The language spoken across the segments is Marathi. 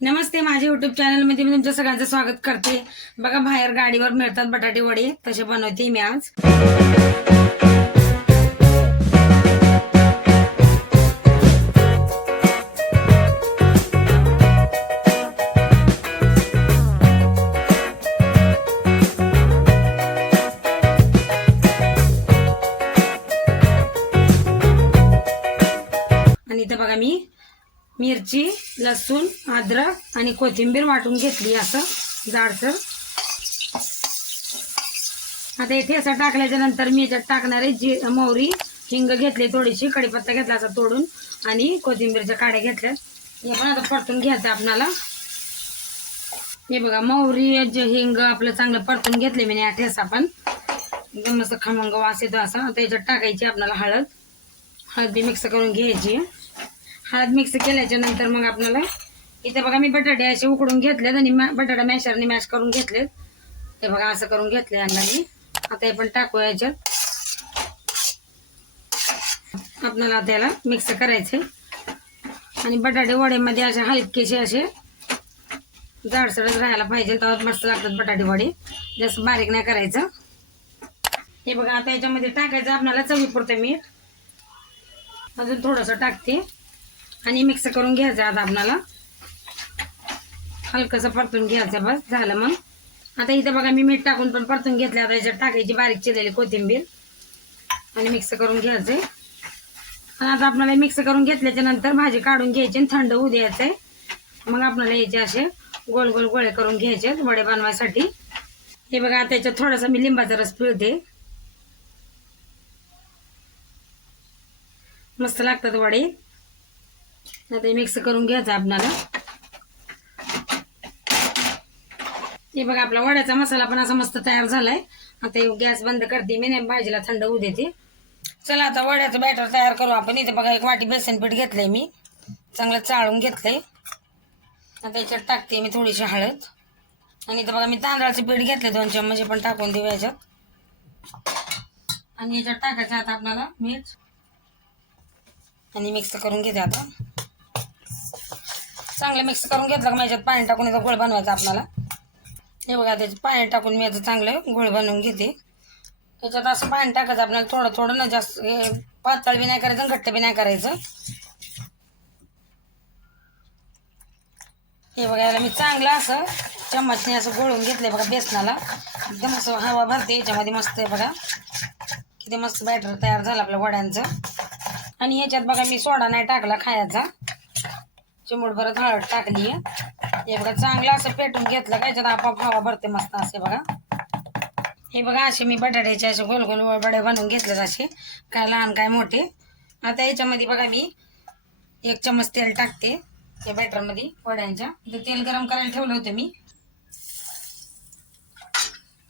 नमस्ते माझ्या युट्यूब चॅनलमध्ये मी तुमच्या सगळ्यांचं स्वागत करते. बघा बाहेर गाडीवर मिळतात बटाटे वडे. तसे बनवते मी आज. मिरची लसूण अद्रक आणि कोथिंबीर वाटून घेतली असं जाडसर. आता इथे असं टाकल्याच्या नंतर मी याच्यात टाकणार आहे जी मोहरी हिंग घेतली थोडीशी कढीपत्ता घेतला असा तोडून आणि कोथिंबीरच्या काड्या घेतल्या. हे पण आता परतून घ्यायचं आपणाला. हे बघा मोहरी जे हिंग आपलं चांगलं परतून घेतले मी या ठेसा पण. एकदम असं खमंग वास येतो असा. आता याच्यात टाकायची आपल्याला हळद. हळदी मिक्स करून घ्यायची. हळद मिक्स केल्याच्यानंतर मग आपल्याला इथे बघा मी बटाटे असे उकडून घेतलेत आणि बटाटा मॅशरने मॅश करून घेतलेत. ते बघा असं करून घेतले यांना मी आता हे पण टाकू याच्यात. आपल्याला त्याला मिक्स करायचे आणि बटाटे वडेमध्ये असे हलकेसे असे जाडसडच राहायला पाहिजे तेव्हा मस्त लागतात बटाटे वडे. जास्त बारीक नाही करायचं. हे बघा आता याच्यामध्ये टाकायचं. आपल्याला चवीपुरतं मीठ. अजून थोडंसं टाकते. आणि मिक्स करून घ्यायचं आता आपणाला. हलकंसं परतून घ्यायचं बस झालं मग. आता इथं बघा मी मीठ टाकून पण परतून घेतलं. आता याच्यात टाकायची बारीक चिरलेली कोथिंबीर. आणि मिक्स करून घ्यायचं. आणि आता आपल्याला मिक्स करून घेतल्याच्या नंतर भाजी काढून घ्यायची आणि थंड होऊ द्यायचंय. मग आपल्याला याचे असे गोल गोल गोळे करून घ्यायचे वडे बनवायसाठी. हे बघा आता याच्यात थोडासा मी लिंबाचा रस पिळते. मस्त लागतात वडे. आता मिक्स करून घ्यायचं आपणाला. हे बघा आपला वड्याचा मसाला पण असा मस्त तयार झालाय. आता गॅस बंद करते मी नाही भाजीला थंड होऊ देते. चला आता वड्याचं बॅटर तयार करू आपण. इथे बघा एक वाटी बेसन पीठ घेतलंय मी. चांगलं चाळून घेतलंय. आता याच्यात टाकते मी थोडीशी हळद. आणि इथं बघा मी तांदळाचं पीठ घेतलं दोन चम्मच पण टाकून देऊ याच्यात. आणि याच्यात टाकायचं आता आपल्याला मीठ आणि मिक्स करून घेते आता. चांगलं मिक्स करून घेतलं का माझ्यात पाणी टाकून याचा गोळ बनवायचा आपल्याला. हे बघा त्याच्यात पाणी टाकून मी याचं चांगलं गोळ बनवून घेते. त्याच्यात असं पाणी टाकायचं आपल्याला थोडं थोडं ना जास्त पातळ बी नाही करायचं घट्ट बी नाही करायचं. हे बघा याला मी चांगलं असं चम्मचने असं गोळून घेतलंय बघा बेसनाला. एकदम असं हवा भरते याच्यामध्ये मस्त आहे बघा. किती मस्त बॅटर तयार झालं आपल्या वड्यांचं. आणि ह्याच्यात बघा मी सोडा नाही टाकला खायचा. चिमूटभरच हळद टाकली. हे बघा चांगलं असं पेटून घेतलं का याच्यात आपाप हवा भरते मस्त असे बघा. हे बघा असे मी बटाट्याचे असे गोल गोल वडे बनवून घेतलेत असे. काय लहान काय मोठे. आता याच्यामध्ये बघा मी एक चमच तेल टाकते या बॅटरमध्ये वड्यांच्या. इथे तेल गरम करायला ठेवलं होतं मी.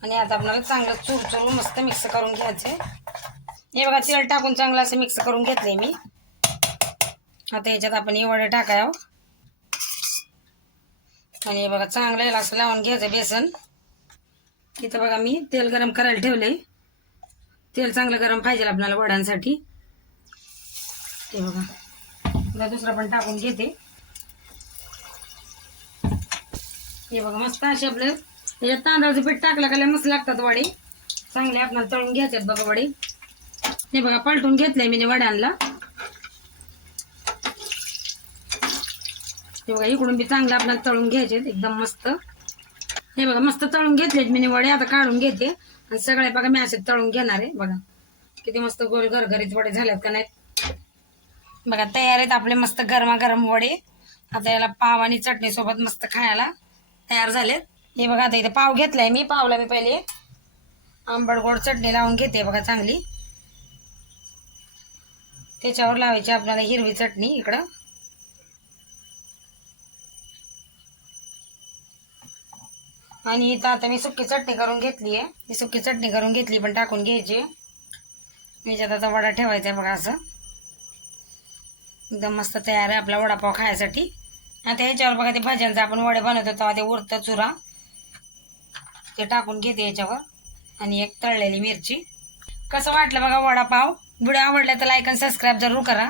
आणि आता आपल्याला चांगलं चूर चुरून मस्त मिक्स करून घ्यायचे हे बघा तेल टाकून चांगलं असं मिक्स करून घेतलंय मी. आता याच्यात आपण हे वडे टाकायव आणि हे बघा चांगलं याला असं लावून घ्यायचं बेसन. इथं बघा मी तेल गरम करायला ठेवलंय. तेल चांगलं गरम पाहिजे आपल्याला वड्यांसाठी. ते बघा आता दुसरं पण टाकून घेते. हे बघा मस्त असे आपलं त्याच्यात तांदळाचं पीठ टाकलं का मस्त लागतात वडे. चांगले आपल्याला तळून घ्यायचे बघा वडे. हे बघा पलटून घेतलंय मी वड्यांना. हे बघा इकडून बी चांगलं आपल्याला तळून घ्यायचे एकदम मस्त. हे बघा मस्त तळून घेतले मी वडे आता काढून घेते. आणि सगळे बघा मी असे तळून घेणार आहे बघा. किती मस्त गोल गरगरीत वडे झालेत का नाहीत? बघा तयार आहेत आपले मस्त गरमागरम वडे. आता याला पाव आणि चटणी सोबत मस्त खायला तयार झालेत. हे बघा आता इथे पाव घेतलाय मी पावला मी पहिले. आंबट गोड चटणी लावून घेते बघा चांगली. त्याच्यावर लावायची आपल्याला हिरवी चटणी इकडं. आणि इथं आता मी सुकी चटणी करून घेतली आहे. मी सुकी चटणी करून घेतली पण टाकून घ्यायची. याच्यात आता वडा ठेवायचा आहे बघा असं. एकदम मस्त तयार आहे आपला वडापाव खायसाठी. आता ह्याच्यावर बघा ते भाज्यांचा आपण वडे बनवतो तेव्हा ते उरतं चुरा. ते टाकून घेते याच्यावर. आणि एक तळलेली मिरची. कसं वाटलं बघा वडापाव? व्हिडिओ आवडला तर लाईक आणि सबस्क्राईब जरूर करा.